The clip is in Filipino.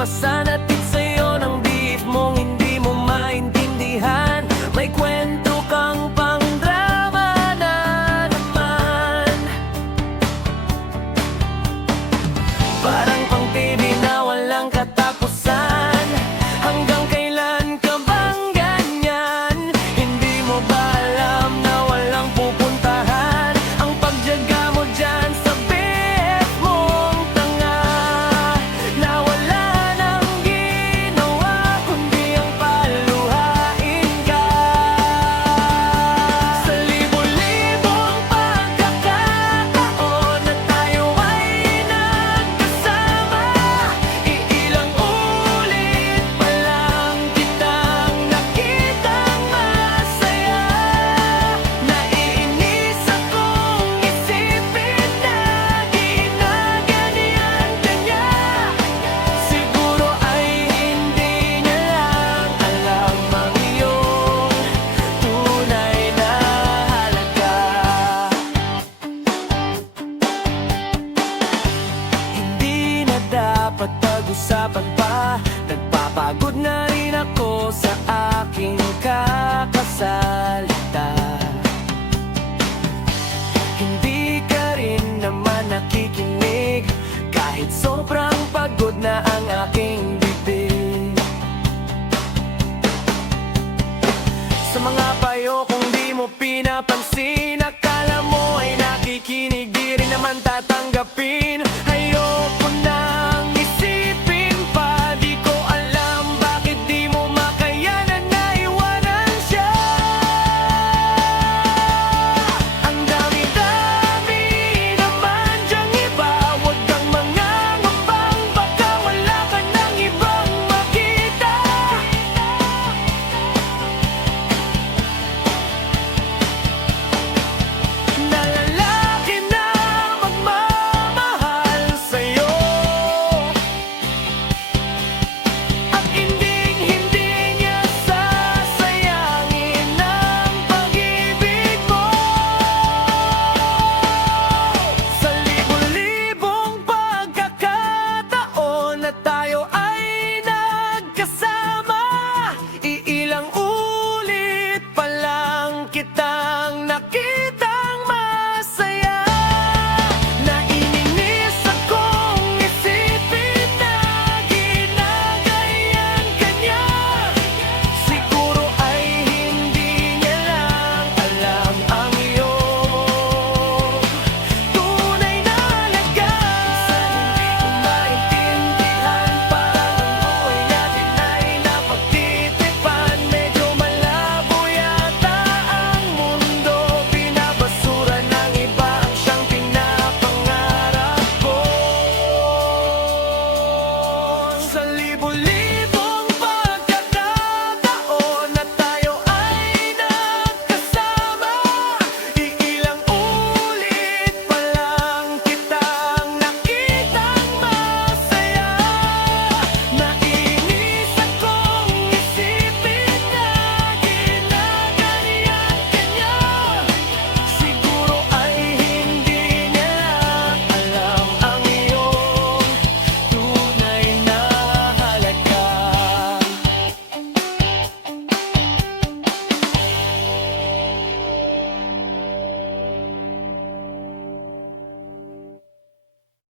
Basta natin sa'yo ng beat mong hindi mo maintindihan. May kwento kang pang-drama na naman, parang pang-TV na walang katapusan. Hanggang kailan ka bang ganyan? Hindi mo ba alam na walang pupuntahan ang pagtiyaga mo dyan sa BF mong tanga, na wala nang ginawa kundi ang paluhain ka. Sa libo-libong pagkakataon na tayo ay nagkasama, iilang ulit pa lang kitang nakitang masaya. Naiinis akong isipin na ginaganyan ka niya. Siguro ay hindi niya lang alam ang iyong tunay na halaga. Hindi na dapat pag-usapan pa, nagpapagod na rin ako sa aking kakasalita. Hindi ka rin naman nakikinig, kahit sobrang pagod na ang aking bibig. Sa mga payo kung di mo pinapansin, akala mo ay nakikinig, di rin naman tatanggapin. Ayoko nang isipin pa, di ko alam bakit di mo makayanan na iwanan siya. Ang dami-dami naman dyang iba, huwag kang mangangambang, baka wala ka nang ibang makita. Na lalaki na magmamahal sa'yo, at hinding-hindi niya sasayangin ang pag-ibig mo. Sa libo-libong pagkakataon na tayo ay nagkasama, iilang ulit pa lang kitang nakitang masaya. Naiinis akong isipin na ginagayan ka niya. Siguro ay hindi niya lang alam ang iyong tunay na halaga. Minsan hindi ko maintindihan, parang ang buhay natin ay napagtitipan. Medyo malabo yata ang mundo, binabasura ng iba ang siyang pinapangarap ko. Sa libo-libo